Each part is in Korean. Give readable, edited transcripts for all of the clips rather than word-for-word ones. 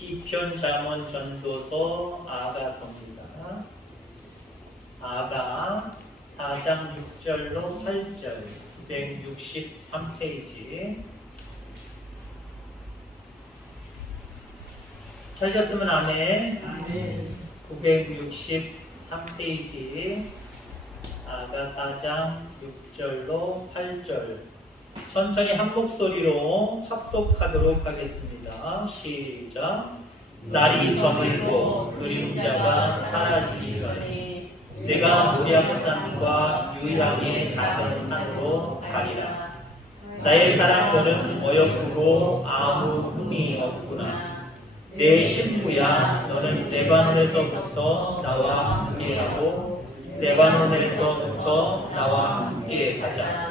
시편, 잠언, 전도서, 아가서입니다. 아가 4장 6절로 8절 963페이지. 찾으셨으면 아멘. 963페이지 아가 4장 6절로 8절 천천히 한 목소리로 합독하도록 하겠습니다. 시작. 날이 저물고 그림자가 사라지기 전에 내가 모략산과 유일함의 작은 산으로 가리라. 나의 사랑들은 어여쁘고 아무 흠이 없구나. 내 신부야, 너는 레바논에서부터 나와 함께하고 레바논에서부터 나와 함께 가자.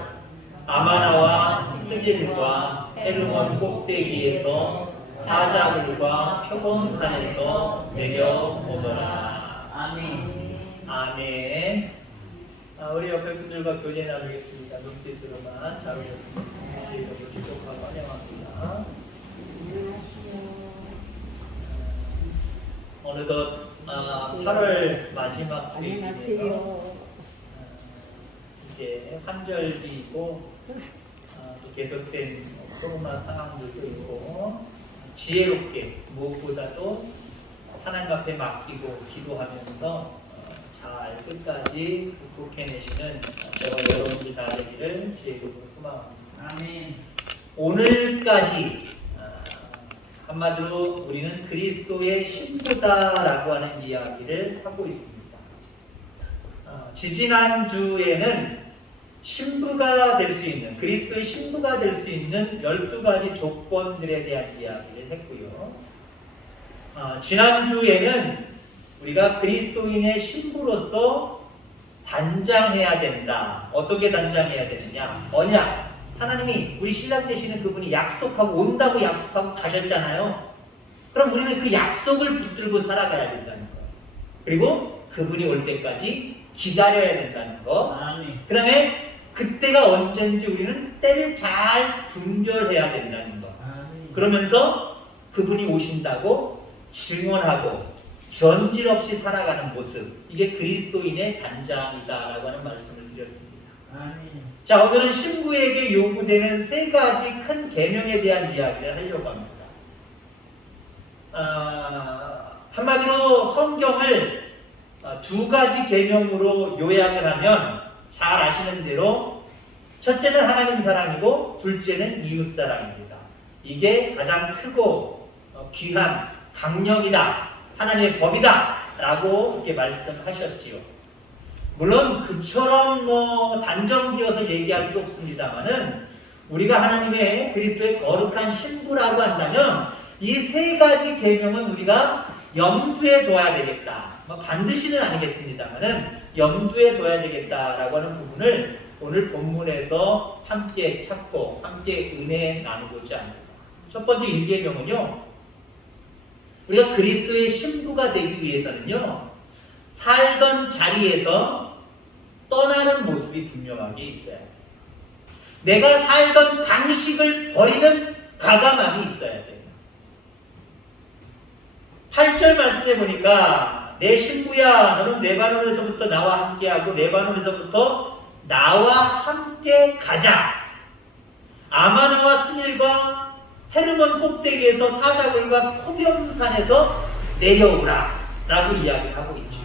아마나와 스질과 헤르몬 꼭대기에서 사자굴과 표범산에서 내려오더라. 아멘. 아멘. 우리 옆에 분들과 교제 나누겠습니다. 눈빛으로만 잘 오셨습니다. 이름으로 축복하고 환영합니다. 어느덧 8월 마지막 주일이네요. 이제 환절기이고 또 계속된 코로나 상황들도 있고 지혜롭게 무엇보다도 하나님 앞에 맡기고 기도하면서 잘 끝까지 극복해내시는 저와 여러분들이 다 되기를 주의 이름으로 소망합니다. 아멘. 오늘까지 한마디로 우리는 그리스도의 신부다라고 하는 이야기를 하고 있습니다. 지지난주에는 신부가 될 수 있는, 그리스도의 신부가 될 수 있는 12가지 조건들에 대한 이야기를 했고요. 지난주에는 우리가 그리스도인의 신부로서 단장해야 된다. 어떻게 단장해야 되느냐? 언약. 하나님이 우리 신랑 되시는 그분이 약속하고 온다고 약속하고 가셨잖아요. 그럼 우리는 그 약속을 붙들고 살아가야 된다는 거예요. 그리고 그분이 올 때까지 기다려야 된다는 거. 그 다음에 그때가 언제인지 우리는 때를 잘 분별해야 된다는 거. 그러면서 그분이 오신다고 증언하고 변질 없이 살아가는 모습. 이게 그리스도인의 단장이다라고 하는 말씀을 드렸습니다. 자, 오늘은 신부에게 요구되는 3가지 큰 계명에 대한 이야기를 하려고 합니다. 한마디로 성경을 2가지 계명으로 요약을 하면 잘 아시는 대로 첫째는 하나님 사랑이고 둘째는 이웃 사랑입니다. 이게 가장 크고 귀한 강령이다. 하나님의 법이다. 라고 이렇게 말씀하셨지요. 물론 그처럼 단정지어서 얘기할 수 없습니다만은 우리가 하나님의 그리스도의 거룩한 신부라고 한다면 이 3가지 계명은 우리가 염두에 둬야 되겠다. 반드시는 아니겠습니다만은 염두에 둬야 되겠다라고 하는 부분을 오늘 본문에서 함께 찾고 함께 은혜 나누고자 합니다. 첫 번째 1계명은요. 우리가 그리스도의 신부가 되기 위해서는요. 살던 자리에서 떠나는 모습이 분명하게 있어야 돼요. 내가 살던 방식을 버리는 과감함이 있어야 돼요. 8절 말씀해 보니까 내 신부야 너는 레바논에서부터 나와 함께하고 레바논에서부터 나와 함께 가자. 아마나와 스닐과 헤르몬 꼭대기에서 사자굴과 포겸산에서 내려오라 라고 이야기하고 있죠.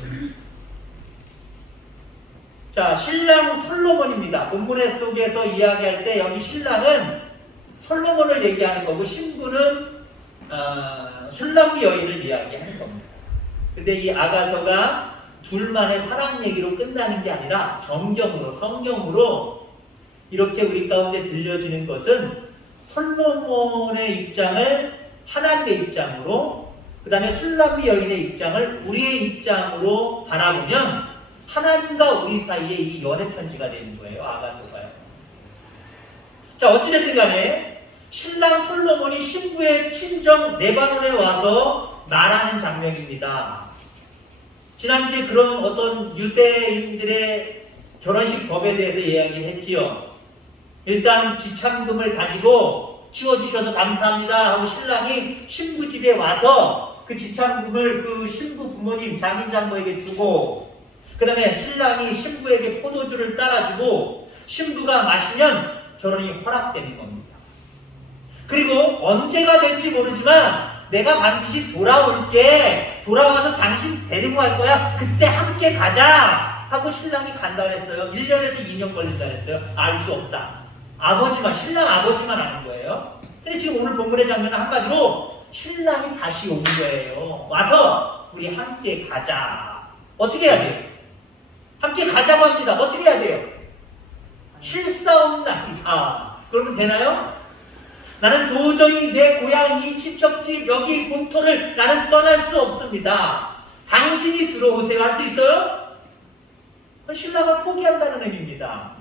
자, 신랑 솔로몬입니다. 본문의 속에서 이야기할 때 여기 신랑은 솔로몬을 얘기하는 거고 신부는 슐람미 여인을 이야기하는 겁니다. 근데 이 아가서가 둘만의 사랑 얘기로 끝나는 게 아니라 정경으로, 성경으로 이렇게 우리 가운데 들려지는 것은 솔로몬의 입장을 하나님의 입장으로, 그 다음에 슐람미 여인의 입장을 우리의 입장으로 바라보면 하나님과 우리 사이에 이 연애 편지가 되는 거예요. 아가서가요. 자, 어찌됐든 간에 신랑 솔로몬이 신부의 친정 레바논에 와서 말하는 장면입니다. 지난주에 그런 어떤 유대인들의 결혼식 법에 대해서 이야기를 했지요. 일단 지참금을 가지고 치워주셔서 감사합니다 하고 신랑이 신부 집에 와서 그 지참금을 그 신부 부모님 장인장모에게 주고, 그 다음에 신랑이 신부에게 포도주를 따라주고 신부가 마시면 결혼이 허락되는 겁니다. 그리고 언제가 될지 모르지만 내가 반드시 돌아올게, 돌아와서 당신 데리고 갈 거야, 그때 함께 가자 하고 신랑이 간다 그랬어요. 1년에서 2년 걸린다 그랬어요. 알 수 없다. 아버지만, 신랑 아버지만 아는 거예요. 근데 지금 오늘 본문의 장면은 한마디로 신랑이 다시 온 거예요. 와서 우리 함께 가자. 어떻게 해야 돼요? 함께 가자고 합니다. 어떻게 해야 돼요? 실사옵나이다. 그러면 되나요? 나는 도저히 내 고향, 이 친척집, 여기 본토를 나는 떠날 수 없습니다. 당신이 들어오세요. 할 수 있어요? 신랑을 포기한다는 의미입니다.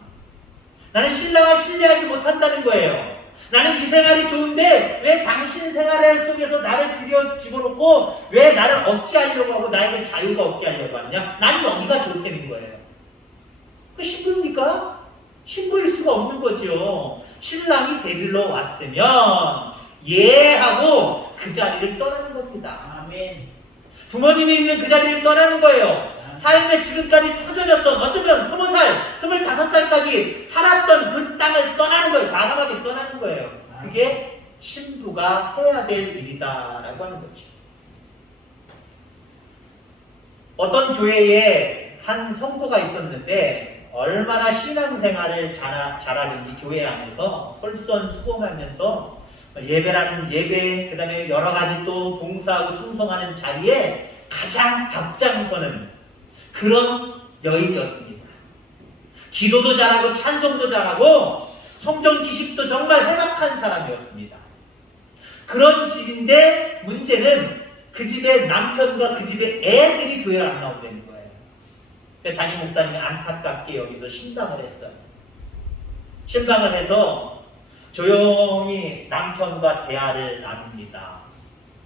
나는 신랑을 신뢰하지 못한다는 거예요. 나는 이 생활이 좋은데 왜 당신 생활 속에서 나를 들여 집어넣고 왜 나를 억제하려고 하고 나에게 자유가 없게 하려고 하느냐? 난 여기가 좋다는 거예요. 그 신부입니까? 신부일 수가 없는 거죠. 신랑이 데리러 왔으면 예 하고 그 자리를 떠나는 겁니다. 아멘. 부모님이 있는 그 자리를 떠나는 거예요. 삶에 지금까지 터져졌던, 어쩌면 20살, 25살까지 살았던 그 땅을 떠나는 거예요. 과감하게 떠나는 거예요. 그게 신부가 해야 될 일이다라고 하는 거죠. 어떤 교회에 한 성도가 있었는데 얼마나 신앙생활을 잘하든지 교회 안에서 솔선수범하면서 예배라는 예배, 그 다음에 여러 가지 또 봉사하고 충성하는 자리에 가장 앞장서는 그런 여인이었습니다. 기도도 잘하고 찬송도 잘하고 성경 지식도 정말 해박한 사람이었습니다. 그런 집인데 문제는 그 집의 남편과 그 집의 애들이 교회를 안 나온다는 거예요. 담임 목사님이 안타깝게 여기서 신방을 했어요. 신방을 해서 조용히 남편과 대화를 나눕니다.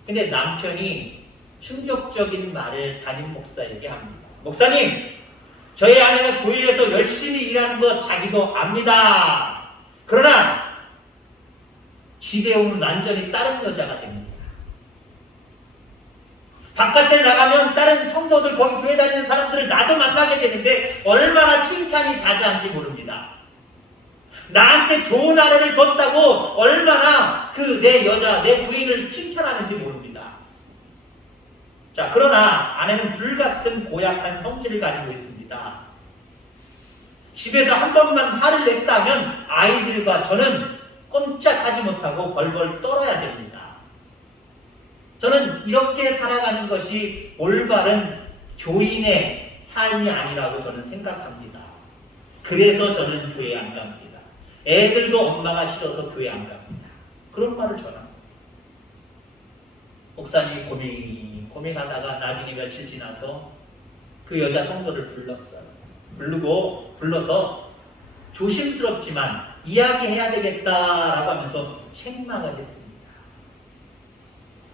근데 남편이 충격적인 말을 담임 목사에게 합니다. 목사님, 저희 아내가 교회에서 열심히 일하는 거 자기도 압니다. 그러나 집에 오면 완전히 다른 여자가 됩니다. 바깥에 나가면 다른 성도들, 거기 교회 다니는 사람들을 나도 만나게 되는데 얼마나 칭찬이 자자한지 모릅니다. 나한테 좋은 아내를 뒀다고 얼마나 그 내 여자, 내 부인을 칭찬하는지 모릅니다. 자, 그러나 아내는 불같은 고약한 성질을 가지고 있습니다. 집에서 한 번만 화를 냈다면 아이들과 저는 꼼짝하지 못하고 벌벌 떨어야 됩니다. 저는 이렇게 살아가는 것이 올바른 교인의 삶이 아니라고 저는 생각합니다. 그래서 저는 교회에 안 갑니다. 애들도 엄마가 싫어서 교회 안 갑니다. 그런 말을 전합니다. 목사님이 고민하다가 나중에 며칠 지나서 그 여자 성도를 불렀어요. 불러서 조심스럽지만 이야기해야 되겠다라고 하면서 책망을 했습니다.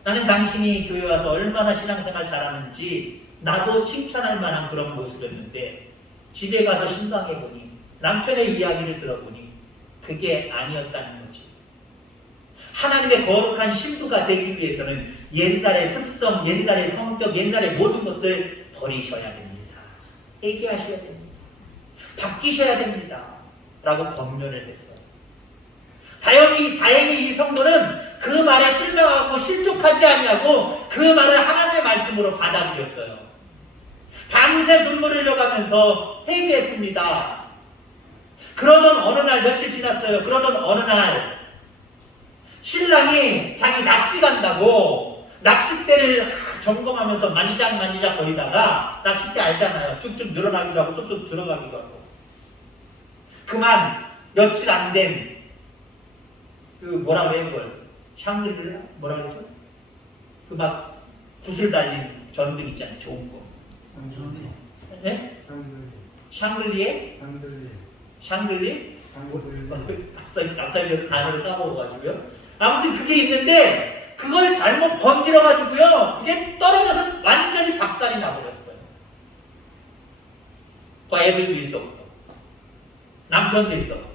나는 당신이 교회 와서 얼마나 신앙생활 잘하는지 나도 칭찬할 만한 그런 모습이었는데 집에 가서 신방해보니 남편의 이야기를 들어보니 그게 아니었다는 거지. 하나님의 거룩한 신부가 되기 위해서는 옛날의 습성, 옛날의 성격, 옛날의 모든 것들 버리셔야 됩니다. 회개하셔야 됩니다. 바뀌셔야 됩니다. 라고 권면을 했어요. 다행히 이 성도는 그 말에 실망하고 실족하지 아니하고 그 말을 하나님의 말씀으로 받아들였어요. 밤새 눈물을 흘려가면서 회개했습니다. 그러던 어느 날, 며칠 지났어요. 그러던 어느 날 신랑이 자기 낚시 간다고 낚싯대를 점검하면서 만지작 거리다가, 낚싯대 알잖아요. 쭉쭉 늘어나기도 하고 쑥쑥 들어가기도 하고, 그만 며칠 안 된 그 뭐라고 해요 그걸? 샹그릴라? 뭐라 그러죠? 그 막 구슬 달린 전등 있잖아요. 좋은 거. 네? 샹글리에? 샹글리? 갑자기 단어를 까먹어가지고요. 아무튼 그게 있는데 그걸 잘못 건드려가지고요. 그게 떨어져서 완전히 박살이 나버렸어요. 그 애들도 있었고 남편도 있었고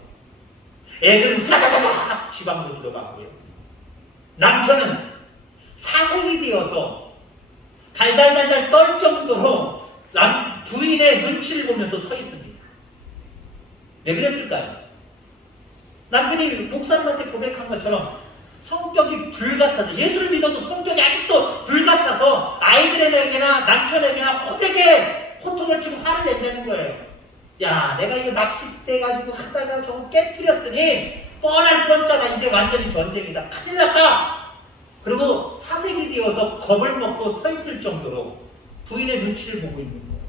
애들은 쫙 지방도 들어가고요. 남편은 사색이 되어서 달달달달 떨 정도로 부인의 눈치를 보면서 서 있습니다. 왜 그랬을까요? 남편이 목사님한테 고백한 것처럼 성격이 불같아서, 예수를 믿어도 성격이 아직도 불같아서 아이들에게나 남편에게나 호되게 호통을 치고 화를 낸다는 거예요. 야, 내가 이거 낚싯대 가지고 하다가 저거 깨트렸으니 뻔할 뻔짜다. 이제 완전히 전쟁이다. 큰일 났다. 그리고 사색이 되어서 겁을 먹고 서 있을 정도로 부인의 눈치를 보고 있는 거예요.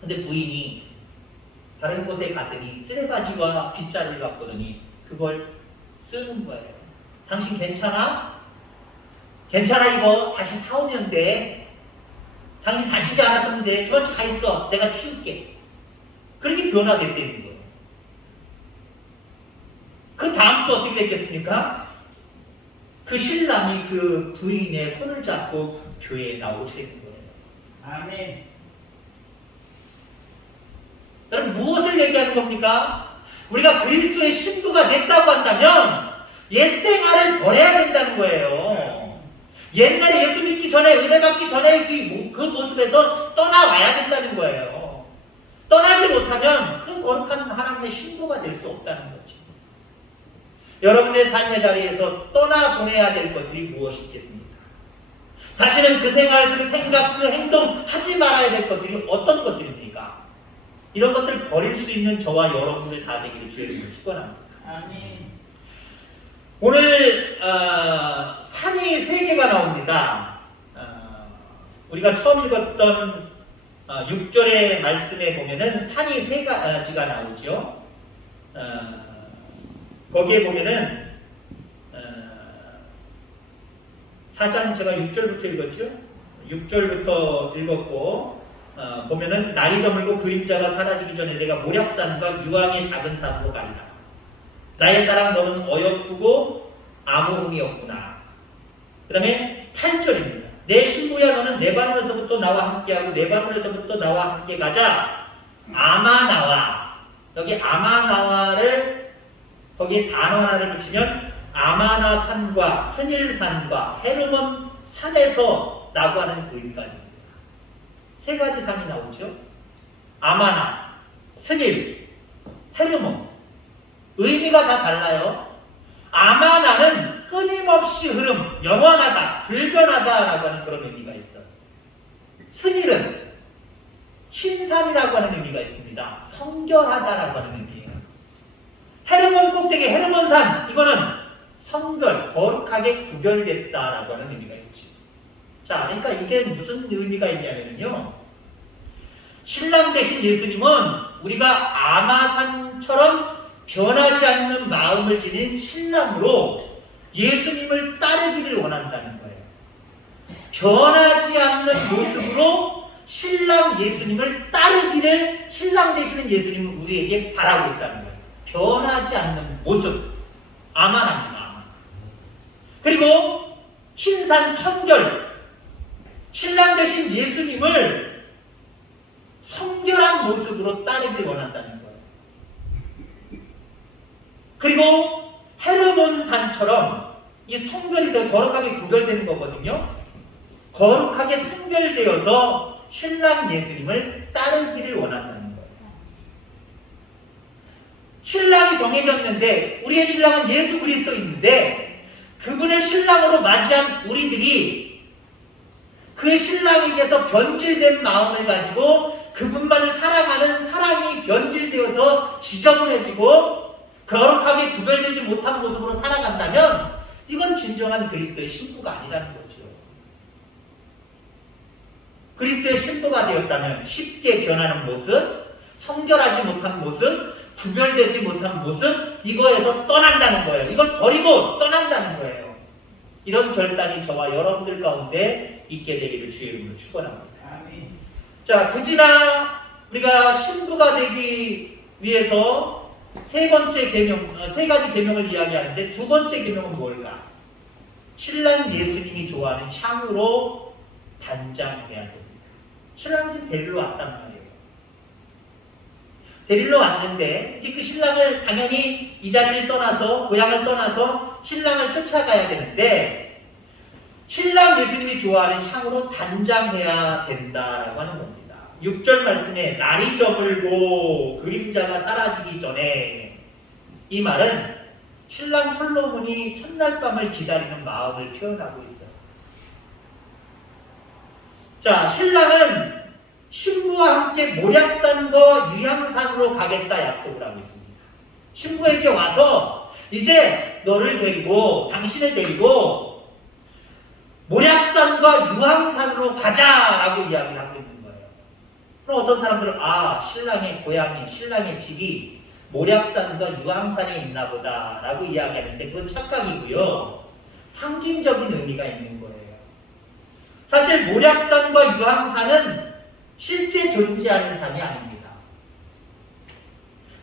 근데 부인이 다른 곳에 갔더니 쓰레바지와 빗자루를 갖고더니 그걸 쓰는 거예요. 당신 괜찮아? 괜찮아, 이거 다시 사오면 돼. 당신 다치지 않았으면 돼. 저같이 가 있어. 내가 키울게. 그렇게 변화됐다는 거예요. 그 다음 주 어떻게 됐겠습니까? 그 신랑이 그 부인의 손을 잡고 교회에 나오게 되는 거예요. 아멘. 여러분, 무엇을 얘기하는 겁니까? 우리가 그리스도의 신부가 됐다고 한다면 옛생활을 버려야 된다는 거예요. 옛날에 예수 믿기 전에, 은혜 받기 전에 그 모습에서 떠나와야 된다는 거예요. 떠나지 못하면 그 거룩한 하나님의 신부가 될 수 없다는 거죠. 여러분의 삶의 자리에서 떠나보내야 될 것들이 무엇이 있겠습니까? 다시는 그 생활, 그 생각, 그 행동 하지 말아야 될 것들이 어떤 것들입니까? 이런 것들을 버릴 수 있는 저와 여러분들 다 되기를 주의 이름으로 축원합니다. 아멘. 오늘 산이 3개가 나옵니다. 우리가 처음 읽었던 6절의 말씀에 보면은 산이 3가지가 나오죠. 거기에 보면은 4장 제가 6절부터 읽었죠. 6절부터 읽었고 보면은 날이 저물고 그림자가 사라지기 전에 내가 모략산과 유황의 작은 산으로 가리라. 나의 사랑 너는 어여쁘고 아무 흠이 없구나. 그 다음에 8절입니다. 내 신부야 너는 레바논에서부터 나와 함께하고 레바논에서부터 나와 함께 가자. 아마나와. 여기 아마나와를 거기에 단어 하나를 붙이면 아마나 산과 스닐산과 헤르몬 산에서 라고 하는 그 의미가 있습니다. 3가지 산이 나오죠. 아마나, 스닐, 헤르몬. 의미가 다 달라요. 아마나는 끊임없이 흐름, 영원하다, 불변하다라고 하는 그런 의미가 있어요. 스닐은 신산이라고 하는 의미가 있습니다. 성결하다라고 하는 의미예요. 헤르몬 꼭대기, 헤르몬산, 이거는 성결, 거룩하게 구별됐다라고 하는 의미가 있죠. 자, 그러니까 이게 무슨 의미가 있냐면요. 신랑 되신 예수님은 우리가 아마산처럼 변하지 않는 마음을 지닌 신랑으로 예수님을 따르기를 원한다는 거예요. 변하지 않는 모습으로 신랑 예수님을 따르기를 신랑 되시는 예수님은 우리에게 바라고 있다는 거예요. 변하지 않는 모습. 아마나입니다. 그리고 신산 성결. 신랑 되신 예수님을 성결한 모습으로 따르길 원한다는 거예요. 그리고 헤르몬산처럼 이 성별이 거룩하게 구별되는 거거든요. 거룩하게 성별되어서 신랑 예수님을 따르기를 원한다는 거예요. 신랑이 정해졌는데 우리의 신랑은 예수 그리스도인데 그분을 신랑으로 맞이한 우리들이 그 신랑에게서 변질된 마음을 가지고 그분만을 사랑하는 사랑이 변질되어서 지저분해지고 거룩하게 구별되지 못한 모습으로 살아간다면 이건 진정한 그리스도의 신부가 아니라는 거죠. 그리스도의 신부가 되었다면 쉽게 변하는 모습, 성결하지 못한 모습, 구별되지 못한 모습, 이거에서 떠난다는 거예요. 이걸 버리고 떠난다는 거예요. 이런 결단이 저와 여러분들 가운데 있게 되기를 주의 이름으로 축원합니다. 아멘. 자, 그지나 우리가 신부가 되기 위해서 3가지 계명을 이야기하는데 2번째 계명은 뭘까? 신랑 예수님이 좋아하는 향으로 단장해야 됩니다. 신랑이 지금 데리러 왔단 말이에요. 데리러 왔는데 이제 그 신랑을 당연히 이 자리를 떠나서 고향을 떠나서 신랑을 쫓아가야 되는데 신랑 예수님이 좋아하는 향으로 단장해야 된다라고 하는 겁니다. 6절 말씀에 날이 저물고 그림자가 사라지기 전에, 이 말은 신랑 솔로몬이 첫날 밤을 기다리는 마음을 표현하고 있어요. 자, 신랑은 신부와 함께 모략산과 유향산으로 가겠다 약속을 하고 있습니다. 신부에게 와서 이제 너를 데리고, 당신을 데리고 모략산과 유황산으로 가자라고 이야기를 하고 있는 거예요. 그럼 어떤 사람들은 신랑의 고향이, 신랑의 집이 모략산과 유황산에 있나 보다라고 이야기하는데 그건 착각이고요. 상징적인 의미가 있는 거예요. 사실 모략산과 유황산은 실제 존재하는 산이 아닙니다.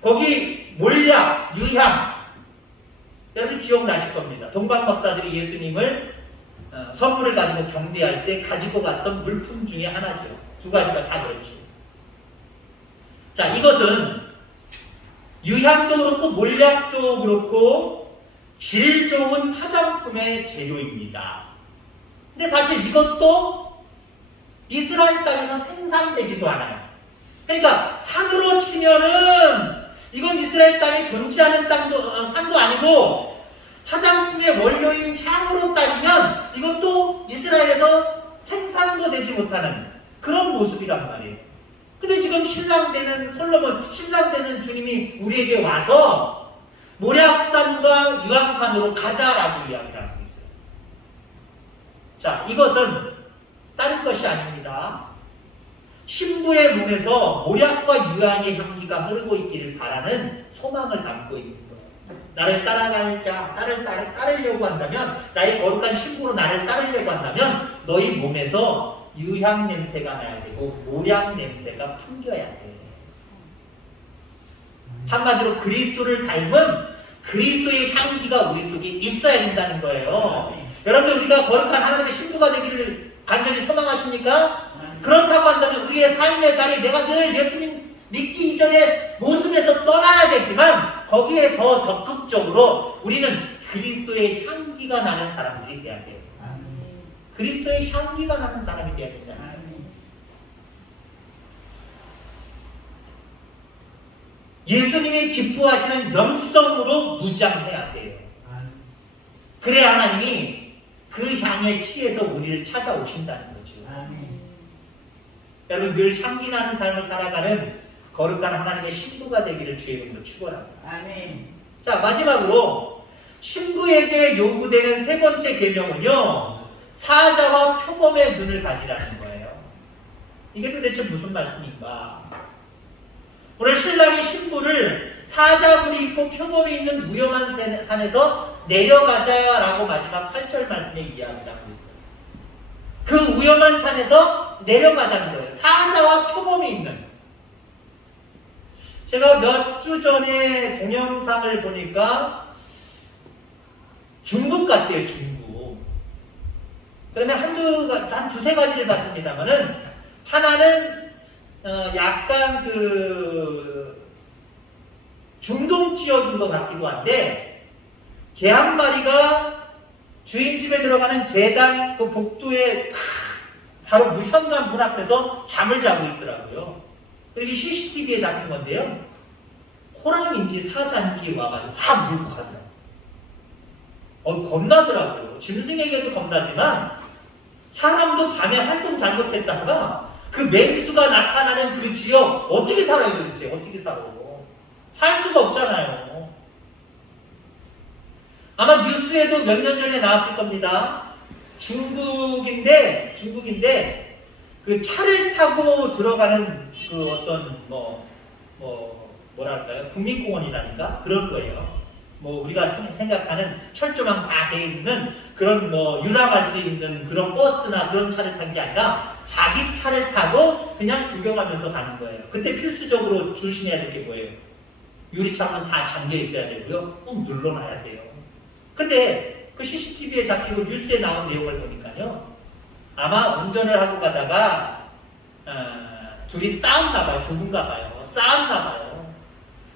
거기 몰약, 유향, 여러분 기억나실 겁니다. 동방 박사들이 예수님을 선물을 가지고 경배할 때 가지고 갔던 물품 중에 하나죠. 두 가지가 다 그렇죠. 자, 이것은 유향도 그렇고 몰약도 그렇고 질 좋은 화장품의 재료입니다. 근데 사실 이것도 이스라엘 땅에서 생산되지도 않아요. 그러니까 산으로 치면은 이건 이스라엘 땅에 존재하는 산도 아니고 화장품의 원료인 향으로 따지면 이것도 이스라엘에서 생산도 되지 못하는 그런 모습이란 말이에요. 근데 지금 신랑 되는 솔로몬, 신랑 되는 주님이 우리에게 와서 모략산과 유황산으로 가자라고 이야기를 하고 있어요. 자, 이것은 다른 것이 아닙니다. 신부의 몸에서 모략과 유향의 향기가 흐르고 있기를 바라는 소망을 담고 있는 거예요. 나를 따라갈 자, 나를 따르려고 한다면, 나의 거룩한 신부로 나를 따르려고 한다면 너희 몸에서 유향 냄새가 나야 되고 모략 냄새가 풍겨야 돼. 한마디로 그리스도를 닮은 그리스도의 향기가 우리 속에 있어야 된다는 거예요. 여러분들, 우리가 거룩한 하나님의 신부가 되기를 간절히 소망하십니까? 그렇다고 한다면 우리의 삶의 자리, 내가 늘 예수님 믿기 이전의 모습에서 떠나야 되지만 거기에 더 적극적으로 우리는 그리스도의 향기가 나는 사람들이 돼야 돼요. 그리스도의 향기가 나는 사람이 돼야 된다. 예수님이 기뻐하시는 영성으로 무장해야 돼요. 그래야 하나님이 그 향에 취해서 우리를 찾아오신다는 거죠. 여러분, 늘 향기 나는 삶을 살아가는 거룩한 하나님의 신부가 되기를 주의 이름으로 축원합니다. 자, 마지막으로 신부에게 요구되는 세 번째 계명은요, 사자와 표범의 눈을 가지라는 거예요. 이게 도대체 무슨 말씀인가? 오늘 신랑이 신부를 사자굴이 있고 표범이 있는 위험한 산에서 내려가자라고 마지막 8절 말씀에 이야기를 하고 있어요. 그 위험한 산에서 내려가자는 거예요. 사자와 표범이 있는. 제가 몇 주 전에 동영상을 보니까 중국 같아요, 중국. 그러면 한 두세 가지를 봤습니다만은, 하나는 약간 중동 지역인 것 같기도 한데, 개 한 마리가 주인 집에 들어가는 계단 그 복도에 바로 현관 문 앞에서 잠을 자고 있더라고요. 이게 CCTV에 잡힌 건데요. 호랑인지 사자인지 와가지고 확 물고 가더라고요. 겁나더라고요. 짐승에게도 겁나지만 사람도 밤에 활동 잘못했다가 그 맹수가 나타나는 그 지역 어떻게 살아요 도대체? 어떻게 살아? 살 수가 없잖아요. 아마 뉴스에도 몇 년 전에 나왔을 겁니다. 중국인데 그 차를 타고 들어가는 그 어떤 뭐랄까요? 국립공원이라든가 그런 거예요. 우리가 생각하는 철조망 다 돼 있는 그런 유람할 수 있는 그런 버스나 그런 차를 탄 게 아니라 자기 차를 타고 그냥 구경하면서 가는 거예요. 그때 필수적으로 조심해야 될 게 뭐예요? 유리창은 다 잠겨 있어야 되고요. 꼭 눌러놔야 돼요. 근데 그 CCTV에 잡히고 뉴스에 나온 내용을 보니까요, 아마 운전을 하고 가다가 둘이 싸웠나 봐요. 부부인가 봐요. 싸웠나 봐요.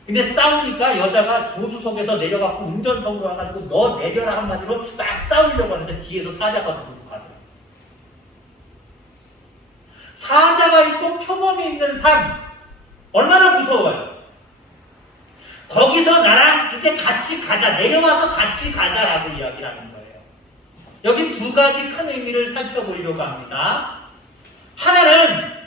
근데 싸우니까 여자가 조수석에서 내려갖고 운전석으로 와가지고 너 내려라 한마디로 막 싸우려고 하는데 뒤에서 사자가 들고 가더라. 사자가 있고 표범이 있는 산 얼마나 무서워요. 거기서 나랑 이제 같이 가자, 내려와서 같이 가자라고 이야기를 하는 거예요. 여기 두 가지 큰 의미를 살펴보려고 합니다. 하나는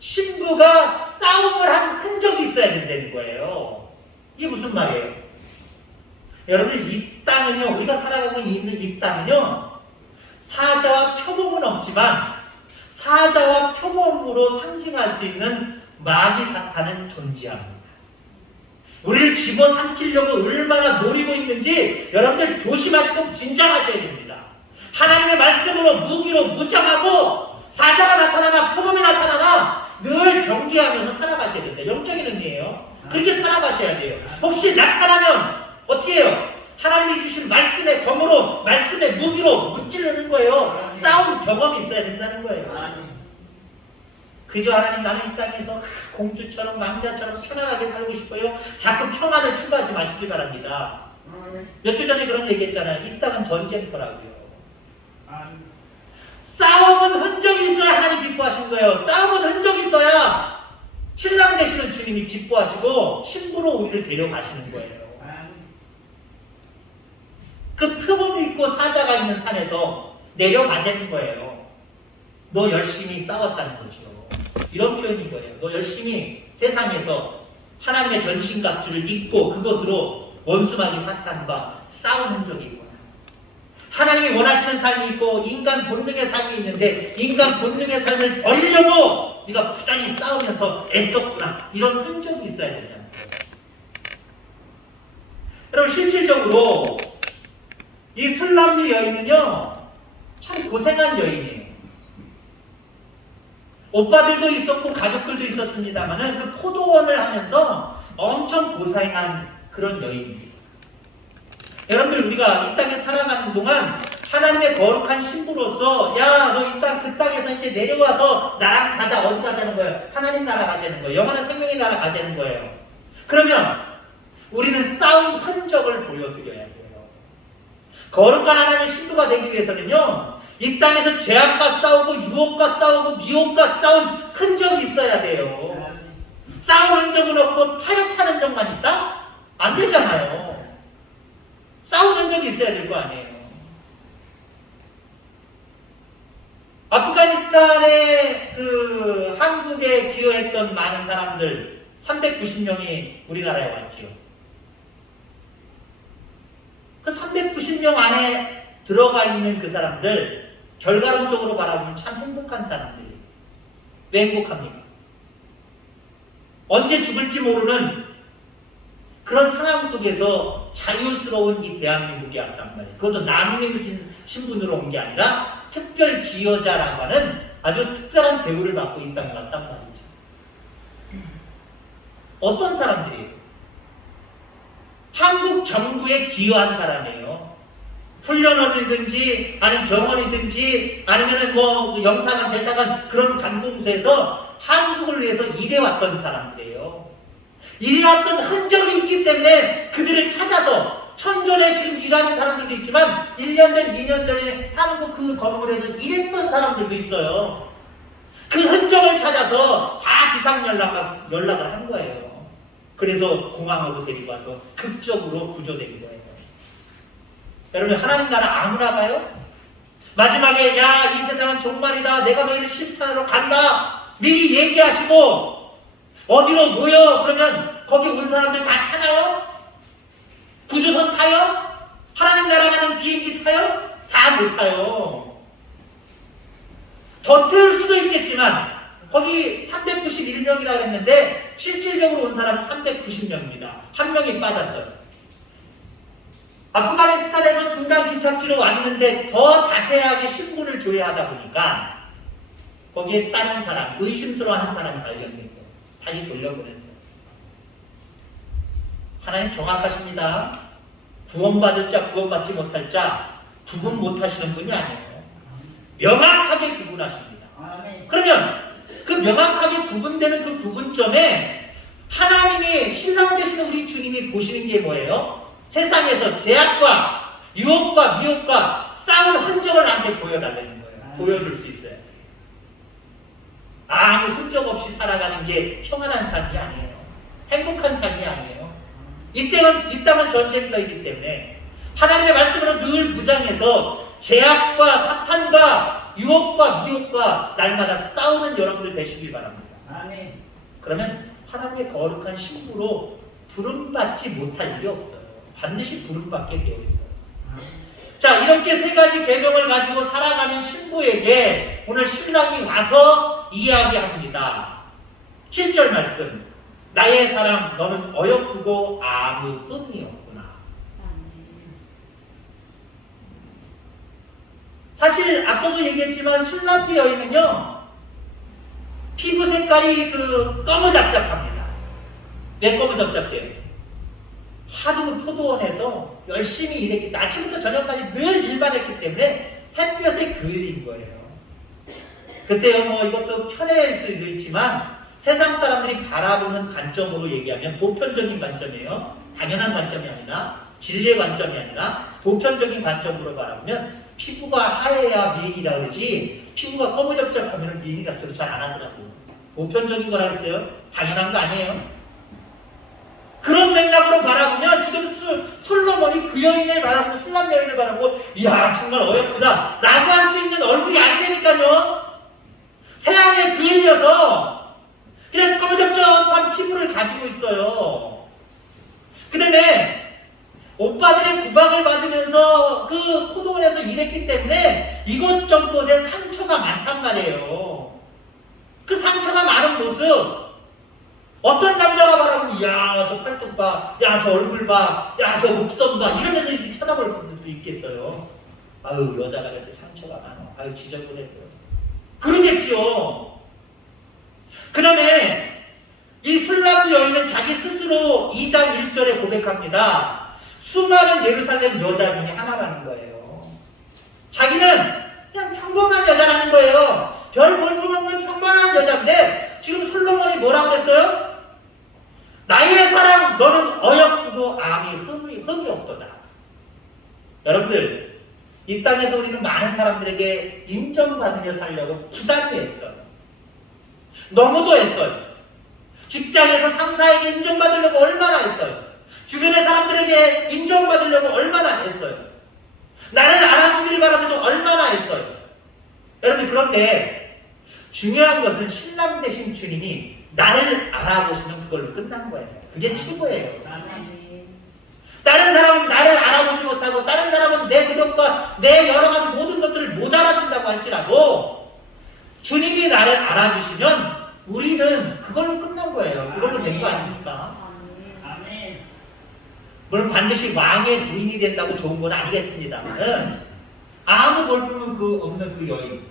신부가 싸움을 한 흔적이 있어야 된다는 거예요. 이게 무슨 말이에요? 여러분, 이 땅은요, 우리가 살아가고 있는 이 땅은요, 사자와 표범은 없지만 사자와 표범으로 상징할 수 있는 마귀 사탄은 존재합니다. 우리를 집어삼키려고 얼마나 노리고 있는지 여러분들 조심하시고 긴장하셔야 됩니다. 하나님의 말씀으로 무기로 무장하고 사자가 나타나나 표범이 나타나나 늘 경계하면서 살아가셔야 된다. 영적인 의미예요. 그렇게 살아가셔야 돼요. 혹시 나타나면 어떻게 해요? 하나님이 주신 말씀의 검으로 말씀의 무기로 무찌르는 거예요. 싸움 경험이 있어야 된다는 거예요. 그저 하나님 나는 이 땅에서 공주처럼 왕자처럼 편안하게 살고 싶어요. 자꾸 평안을 추구하지 마시기 바랍니다. 몇 주 전에 그런 얘기 했잖아요. 이 땅은 전쟁터라고요. 싸움은 흔적이 있어야 하나님 기뻐하신 거예요. 싸움은 흔적이 있어야 신랑 되시는 주님이 기뻐하시고 신부로 우리를 데려가시는 거예요. 그 표범이 있고 사자가 있는 산에서 내려가자는 거예요. 너 열심히 싸웠다는 거죠. 이런 표현인 거예요. 너 열심히 세상에서 하나님의 전신갑주를 입고 그것으로 원수마귀 사탄과 싸우는 적이 있구나. 하나님이 원하시는 삶이 있고 인간 본능의 삶이 있는데 인간 본능의 삶을 버리려고 네가 부단히 싸우면서 애썼구나. 이런 흔적이 있어야 된다는 거예요. 여러분, 실질적으로 이 술람미 여인은요, 참 고생한 여인이에요. 오빠들도 있었고 가족들도 있었습니다만은 그 포도원을 하면서 엄청 고생한 그런 여인입니다. 여러분들, 우리가 이 땅에 살아가는 동안 하나님의 거룩한 신부로서 야, 너 이 땅 그 땅에서 이제 내려와서 나랑 가자. 어디 가자는 거예요? 하나님 나라 가자는 거예요. 영원한 생명의 나라 가자는 거예요. 그러면 우리는 싸움 흔적을 보여드려야 돼요. 거룩한 하나님의 신부가 되기 위해서는요, 이 땅에서 죄악과 싸우고 유혹과 싸우고 미혹과 싸운 흔적이 있어야 돼요. 싸운 흔적은 없고 타협하는 적만 있다? 안 되잖아요. 싸운 흔적이 있어야 될 거 아니에요. 아프가니스탄에 그 한국에 기여했던 많은 사람들 390명이 우리나라에 왔지요. 그 390명 안에 들어가 있는 그 사람들 결과론적으로 바라보면 참 행복한 사람들이에요. 왜 행복합니까? 언제 죽을지 모르는 그런 상황 속에서 자유스러운 이 대한민국이 왔단 말이에요. 그것도 남민 신분으로 온 게 아니라 특별 기여자라고 하는 아주 특별한 대우를 받고 이 땅에 왔단 말이죠. 어떤 사람들이에요? 한국 정부에 기여한 사람이에요. 훈련원이든지 아니면 병원이든지 아니면 뭐 영사관 대사관 그런 관공서에서 한국을 위해서 일해왔던 사람들이에요. 일해왔던 흔적이 있기 때문에 그들을 찾아서 천전에 지금 일하는 사람들도 있지만 1년 전, 2년 전에 한국 그 건물에서 일했던 사람들도 있어요. 그 흔적을 찾아서 다 비상연락을 한 거예요. 그래서 공항으로 데리고 와서 극적으로 구조된 거예요. 여러분, 하나님 나라 아무나 가요? 마지막에 야, 이 세상은 종말이다. 내가 너희를 심판하러 간다. 미리 얘기하시고 어디로 모여? 그러면 거기 온 사람들 다 타나요? 구조선 타요? 하나님 나라 가는 비행기 타요? 다 못 타요. 더 태울 수도 있겠지만 거기 391명이라고 했는데 실질적으로 온 사람은 390명입니다. 한 명이 빠졌어요. 아프가니스탄에서 중간 기착지로 왔는데 더 자세하게 신분을 조회하다 보니까 거기에 다른 사람, 의심스러운 한 사람이 발견됐고 다시 돌려보냈어요. 하나님 정확하십니다. 구원받을 자, 구원받지 못할 자 구분 못하시는 분이 아니에요. 명확하게 구분하십니다. 그러면 그 명확하게 구분되는 그 구분점에 하나님이 신랑 되시는 우리 주님이 보시는 게 뭐예요? 세상에서 제약과 유혹과 미혹과 싸울 흔적을 나한테 보여달라는 거예요. 보여줄 수 있어요. 아무 흔적 없이 살아가는 게 평안한 삶이 아니에요. 행복한 삶이 아니에요. 이 땅은 전쟁터가 있기 때문에 하나님의 말씀으로 늘 무장해서 제약과 사탄과 유혹과 미혹과 날마다 싸우는 여러분들 되시길 바랍니다. 아멘. 그러면 하나님의 거룩한 신부로 부름받지 못할 일이 없어요. 반드시 부름받게 되어 있어요. 자, 이렇게 세 가지 계명을 가지고 살아가는 신부에게 오늘 신랑이 와서 이야기합니다. 7절 말씀. 나의 사랑 너는 어여쁘고 아무 흠이 없구나. 사실 앞서도 얘기했지만 술람피 여인은요 피부 색깔이 검은잡잡합니다. 왜 검은잡잡해요? 하도 포도원에서 열심히 일했기 때문에 아침부터 저녁까지 늘 일만 했기 때문에 햇볕에 그을린 거예요. 글쎄요, 뭐 이것도 편애일 수도 있지만 세상 사람들이 바라보는 관점으로 얘기하면 보편적인 관점이에요. 당연한 관점이 아니라 진리의 관점이 아니라 보편적인 관점으로 바라보면 피부가 하얘야 미인이라 그러지 피부가 검은잡잡하면 미인이라 소리 잘 안 하더라고요. 보편적인 거라 했어요. 당연한 거 아니에요. 그런 맥락으로 바라보면 지금 솔로몬이 그 여인을 바라보고 술람 여인을 바라보고 이야 정말 어렵다 라고 할 수 있는 얼굴이 아니라니까요. 태양에 그을려서 그냥 검은잡잡한 피부를 가지고 있어요. 그 다음에 오빠들의 구박을 받으면서 그 포도원에서 일했기 때문에 이곳저곳에 상처가 많단 말이에요. 그 상처가 많은 모습 어떤 남자가 바라보면 야 저 팔뚝 봐, 야 저 얼굴 봐, 야 저 목선 봐 이러면서 이렇게 쳐다볼 수도 있겠어요. 아유 여자가 이렇게 상처가 많아, 아유 지저분해 보여 그러겠죠. 그 다음에 이 술람 여인은 자기 스스로 2장 1절에 고백합니다. 수많은 예루살렘 여자 중에 하나라는 거예요. 자기는 그냥 평범한 여자라는 거예요. 별 볼품없는 평범한 여자인데 지금 솔로몬이 뭐라고 그랬어요? 나의 사랑 너는 어여쁘고 암이 흠이 없도다. 여러분들 이 땅에서 우리는 많은 사람들에게 인정받으며 살려고 기다려 했어요. 너무도 했어요. 직장에서 상사에게 인정받으려고 얼마나 했어요. 주변의 사람들에게 인정받으려고 얼마나 했어요. 나를 알아주기를 바라면서 얼마나 했어요. 여러분 그런데 중요한 것은 신랑 되신 주님이 나를 알아보시면 그걸로 끝난 거예요. 그게 최고예요. 다른 사람은 나를 알아보지 못하고 다른 사람은 내 그덕과 내 여러 가지 모든 것들을 못 알아준다고 할지라도 주님이 나를 알아주시면 우리는 그걸로 끝난 거예요. 그걸로 된 거 아닙니까? 물론 반드시 왕의 부인이 된다고 좋은 건 아니겠습니다만 아무 볼품은 없는 그 여인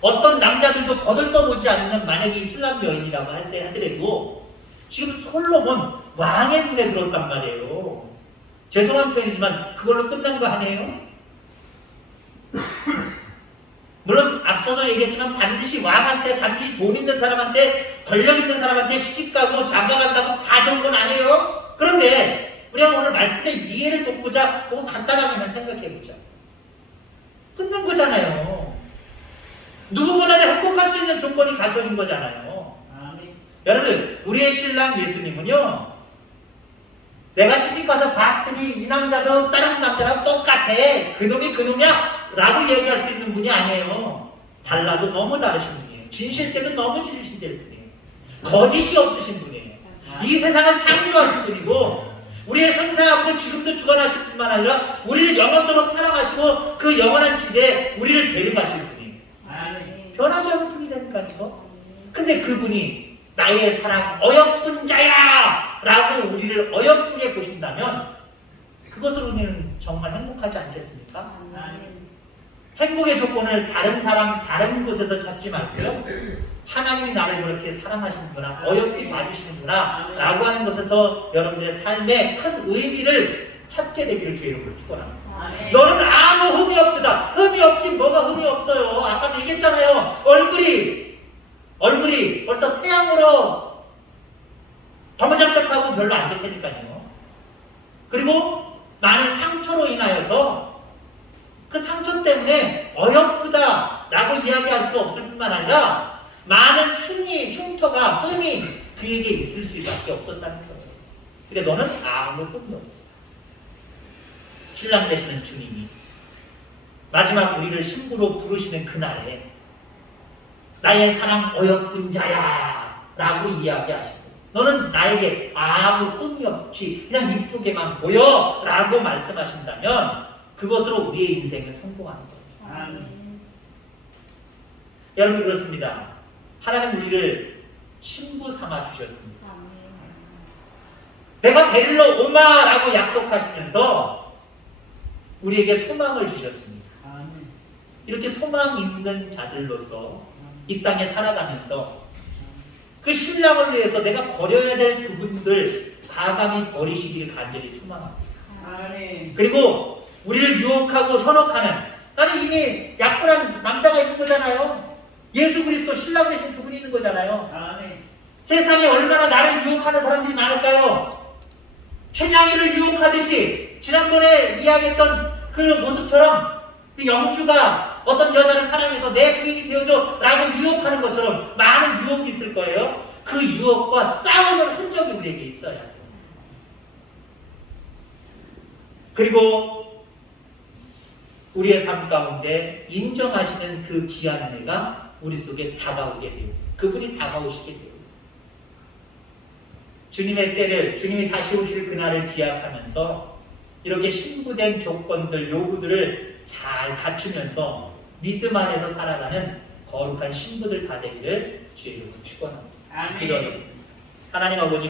어떤 남자들도 거들떠보지 않는 만약에 이 술람 여인이라고 하더라도 지금 솔로몬 왕의 눈에 들어올단 말이에요. 죄송한 표현이지만 그걸로 끝난 거 아니에요? 물론 앞서도 얘기했지만 반드시 왕한테 반드시 돈 있는 사람한테 권력 있는 사람한테 시집가고 장가간다고 다 좋은 건 아니에요. 그런데 우리가 오늘 말씀의 이해를 돕고자 조금 간단하게만 생각해보자. 끝난 거잖아요. 누구보다도 행복할 수 있는 조건이 가져진 거잖아요. 여러분 우리의 신랑 예수님은요 내가 시집가서 봤더니 이 남자도 다른 남자랑 똑같아 그놈이 그놈이야 라고 얘기할 수 있는 분이 아니에요. 달라도 너무 다르신 분이에요. 진실 때도 너무 진실 될 분이에요. 거짓이 없으신 분이에요. 이 세상을 창조하신 분이고 우리의 생사하고 지금도 주관하실 뿐만 아니라 우리를 영원토록 사랑하시고 그 영원한 집에 우리를 데려가실 분이에요. 변하지 않은 분이라니까요. 근데 그분이 나의 사랑 어여쁜 자야 라고 우리를 어여쁘게 보신다면 그것으로 우리는 정말 행복하지 않겠습니까? 행복의 조건을 다른 사람 다른 곳에서 찾지 말고요 하나님이 나를 그렇게 사랑하시는구나 어여삐 봐주시는구나 라고 하는 것에서 여러분들의 삶에 큰 의미를 찾게 되기를 주의 이름으로 축원합니다. 너는 아무 흠이 없다. 흠이 없긴 뭐가 흠이 없어요. 아까도 얘기했잖아요. 얼굴이 벌써 태양으로 더무잡잡하고 별로 안 좋다니까요. 그리고 많은 상처로 인하여서 그 상처 때문에 어여쁘다라고 이야기할 수 없을 뿐만 아니라 많은 흉터가 흠이 그에게 있을 수밖에 없었다는 거예요. 근데 너는 아무 흠도 없어. 신랑 되시는 주님이 마지막 우리를 신부로 부르시는 그날에 나의 사랑 어여쁜 자야 라고 이야기하시고 너는 나에게 아무 흠이 없이 그냥 이쁘게만 보여 라고 말씀하신다면 그것으로 우리의 인생은 성공하는 거예요. 아멘. 여러분 그렇습니다. 하나님 우리를 신부 삼아 주셨습니다. 내가 데리러 오마라고 약속하시면서 우리에게 소망을 주셨습니다. 아멘. 이렇게 소망 있는 자들로서 이 땅에 살아가면서 그 신랑을 위해서 내가 버려야 될 부분들 과감히 버리시기를 간절히 소망합니다. 아멘. 그리고 우리를 유혹하고 현혹하는 나는 이미 약혼한 남자가 있는 거잖아요. 예수 그리스도 신랑 되신 그분이 있는 거잖아요. 아멘. 세상에 얼마나 나를 유혹하는 사람들이 많을까요? 춘향이를 유혹하듯이 지난번에 이야기했던 그 모습처럼 그 영주가 어떤 여자를 사랑해서 내 부인이 되어줘 라고 유혹하는 것처럼 많은 유혹이 있을 거예요. 그 유혹과 싸우는 흔적이 우리에게 있어야 돼요. 그리고 우리의 삶 가운데 인정하시는 그 귀한 은혜가 우리 속에 다가오게 되어 있어요. 그분이 다가오시게 되어 있어요. 주님의 때를, 주님이 다시 오실 그날을 기약하면서 이렇게 신부된 조건들, 요구들을 잘 갖추면서 믿음 안에서 살아가는 거룩한 신부들 다 되기를 주의 이름으로 축원합니다. 아멘. 기도하겠습니다. 하나님 아버지